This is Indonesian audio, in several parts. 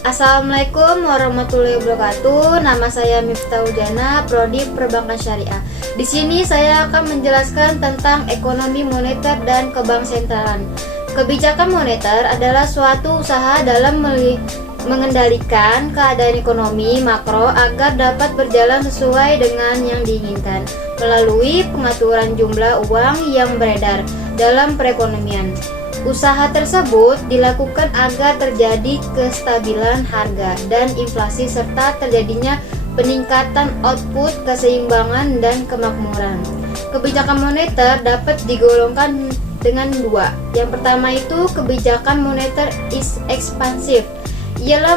Assalamualaikum warahmatullahi wabarakatuh. Nama saya Miftah Ujana, Prodi Perbankan Syariah. Di sini saya akan menjelaskan tentang ekonomi moneter dan kebank sentralan. Kebijakan moneter adalah suatu usaha dalam mengendalikan keadaan ekonomi makro agar dapat berjalan sesuai dengan yang diinginkan melalui pengaturan jumlah uang yang beredar dalam perekonomian. Usaha tersebut dilakukan agar terjadi kestabilan harga dan inflasi serta terjadinya peningkatan output, keseimbangan, dan kemakmuran. Kebijakan moneter dapat digolongkan dengan dua. Yang pertama itu kebijakan moneter is ekspansif. Ialah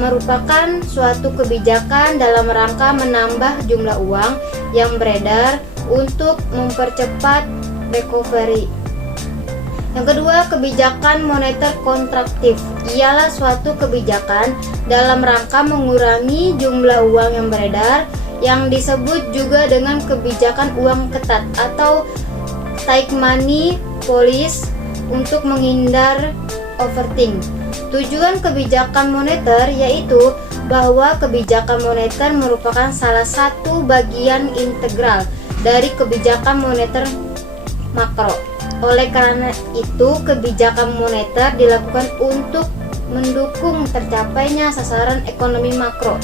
merupakan suatu kebijakan dalam rangka menambah jumlah uang yang beredar untuk mempercepat recovery. Yang kedua, kebijakan moneter kontraktif ialah suatu kebijakan dalam rangka mengurangi jumlah uang yang beredar yang disebut juga dengan kebijakan uang ketat atau tight money policy untuk menghindar overthink. Tujuan kebijakan moneter yaitu bahwa kebijakan moneter merupakan salah satu bagian integral dari kebijakan moneter makro. Oleh karena itu, kebijakan moneter dilakukan untuk mendukung tercapainya sasaran ekonomi makro,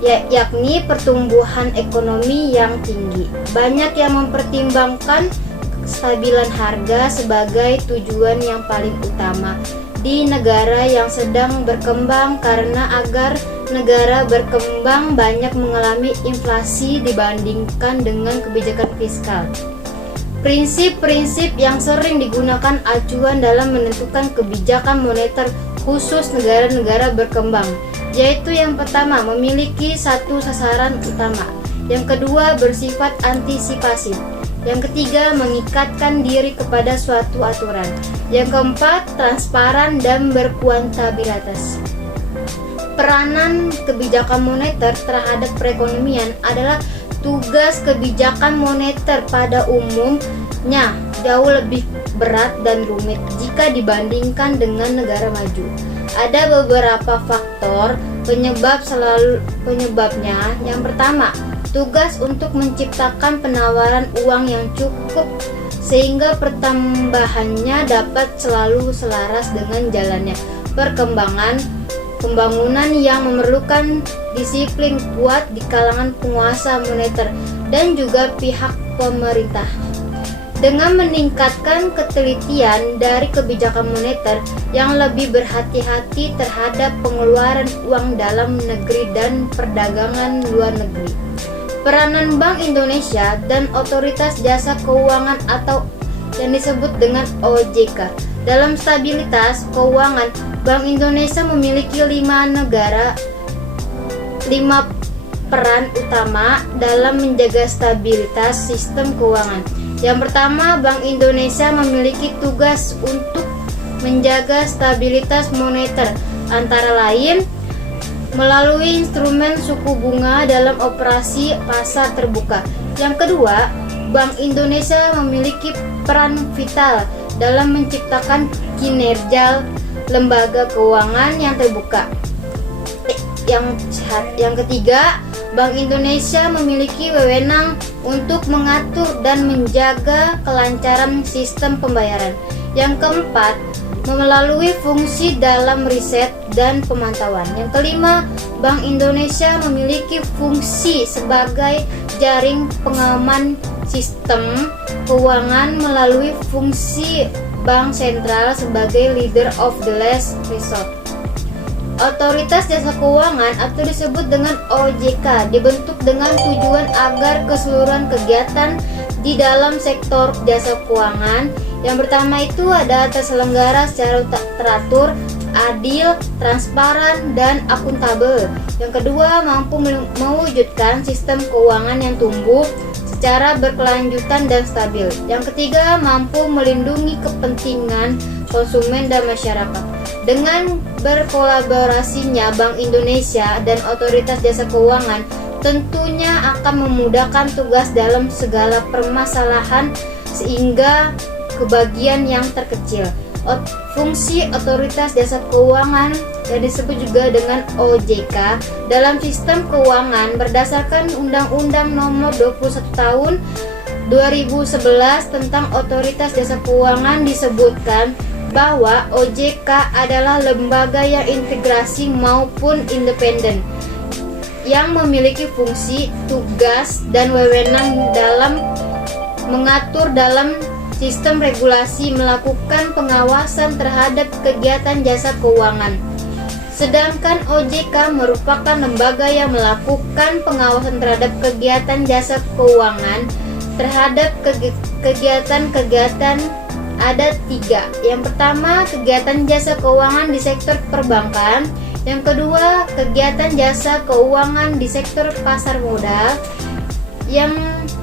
yakni pertumbuhan ekonomi yang tinggi. Banyak yang mempertimbangkan kestabilan harga sebagai tujuan yang paling utama di negara yang sedang berkembang karena agar negara berkembang banyak mengalami inflasi dibandingkan dengan kebijakan fiskal. Prinsip-prinsip yang sering digunakan acuan dalam menentukan kebijakan moneter khusus negara-negara berkembang, yaitu yang pertama memiliki satu sasaran utama, yang kedua bersifat antisipasi, yang ketiga mengikatkan diri kepada suatu aturan, yang keempat transparan dan berkuantabilitas. Peranan kebijakan moneter terhadap perekonomian adalah tugas kebijakan moneter pada umumnya jauh lebih berat dan rumit jika dibandingkan dengan negara maju. Ada beberapa faktor penyebabnya. Yang pertama, tugas untuk menciptakan penawaran uang yang cukup sehingga pertambahannya dapat selalu selaras dengan jalannya pembangunan yang memerlukan disiplin kuat di kalangan penguasa moneter dan juga pihak pemerintah. Dengan meningkatkan ketelitian dari kebijakan moneter yang lebih berhati-hati terhadap pengeluaran uang dalam negeri dan perdagangan luar negeri. Peranan Bank Indonesia dan Otoritas Jasa Keuangan atau yang disebut dengan OJK dalam stabilitas keuangan. Bank Indonesia memiliki 5 peran utama dalam menjaga stabilitas sistem keuangan. Yang pertama, Bank Indonesia memiliki tugas untuk menjaga stabilitas moneter, antara lain melalui instrumen suku bunga dalam operasi pasar terbuka. Yang kedua, Bank Indonesia memiliki peran vital dalam menciptakan kinerja lembaga keuangan yang terbuka. Yang ketiga, Bank Indonesia memiliki wewenang untuk mengatur dan menjaga kelancaran sistem pembayaran. Yang keempat, melalui fungsi dalam riset dan pemantauan. Yang kelima, Bank Indonesia memiliki fungsi sebagai jaring pengaman sistem keuangan melalui fungsi Bank Sentral sebagai leader of the last resort. Otoritas Jasa Keuangan atau disebut dengan OJK dibentuk dengan tujuan agar keseluruhan kegiatan di dalam sektor jasa keuangan yang pertama itu ada terselenggara secara teratur, adil, transparan, dan akuntabel. Yang kedua, mampu mewujudkan sistem keuangan yang tumbuh secara berkelanjutan dan stabil. Yang ketiga, mampu melindungi kepentingan konsumen dan masyarakat. Dengan berkolaborasinya Bank Indonesia dan Otoritas Jasa Keuangan tentunya akan memudahkan tugas dalam segala permasalahan sehingga kebagian yang terkecil. Fungsi Otoritas Jasa Keuangan yang disebut juga dengan OJK dalam sistem keuangan berdasarkan Undang-Undang Nomor 21 Tahun 2011 tentang Otoritas Jasa Keuangan disebutkan bahwa OJK adalah lembaga yang integrasi maupun independen yang memiliki fungsi, tugas, dan wewenang dalam mengatur dalam sistem regulasi, melakukan pengawasan terhadap kegiatan jasa keuangan. Sedangkan OJK merupakan lembaga yang melakukan pengawasan terhadap kegiatan jasa keuangan. Terhadap kegiatan-kegiatan ada 3. Yang pertama, kegiatan jasa keuangan di sektor perbankan. Yang kedua, kegiatan jasa keuangan di sektor pasar modal. Yang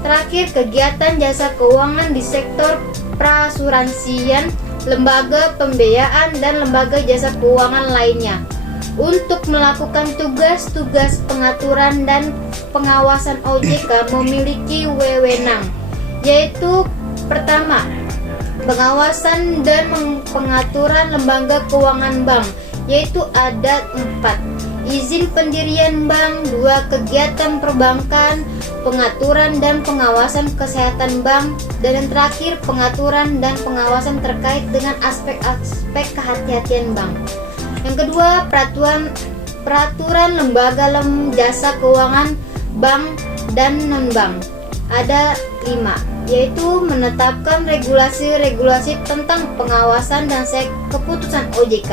terakhir, kegiatan jasa keuangan di sektor perasuransian, lembaga pembiayaan, dan lembaga jasa keuangan lainnya. Untuk melakukan tugas-tugas pengaturan dan pengawasan OJK memiliki wewenang, yaitu pertama, pengawasan dan pengaturan lembaga keuangan bank, yaitu ada 4. Izin pendirian bank, 2. Kegiatan perbankan, pengaturan dan pengawasan kesehatan bank, dan yang terakhir pengaturan dan pengawasan terkait dengan aspek-aspek kehati-hatian bank. Yang kedua, peraturan lembaga jasa keuangan bank dan non-bank ada 5, yaitu menetapkan regulasi-regulasi tentang pengawasan dan keputusan OJK,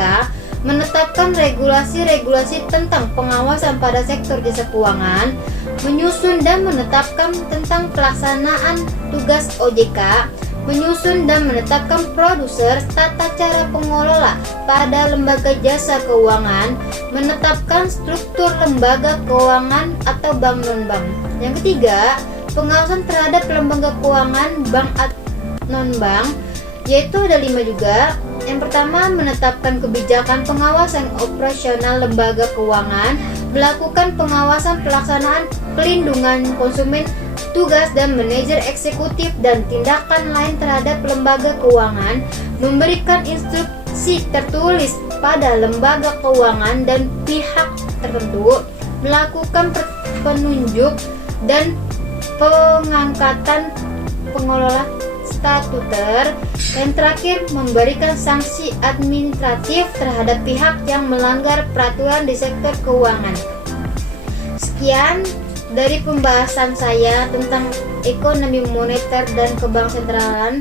menetapkan regulasi-regulasi tentang pengawasan pada sektor jasa keuangan, menyusun dan menetapkan tentang pelaksanaan tugas OJK, menyusun dan menetapkan produser, tata cara pengelola pada lembaga jasa keuangan, menetapkan struktur lembaga keuangan atau bank non-bank. Yang ketiga, pengawasan terhadap lembaga keuangan bank atau non-bank, yaitu ada 5 juga. Yang pertama, menetapkan kebijakan pengawasan operasional lembaga keuangan, melakukan pengawasan pelaksanaan pelindungan konsumen, tugas dan manajer eksekutif dan tindakan lain terhadap lembaga keuangan, memberikan instruksi tertulis pada lembaga keuangan dan pihak tertentu, melakukan penunjuk dan pengangkatan pengelola statuter, dan terakhir memberikan sanksi administratif terhadap pihak yang melanggar peraturan di sektor keuangan. Sekian dari pembahasan saya tentang ekonomi moneter dan kebank sentralan.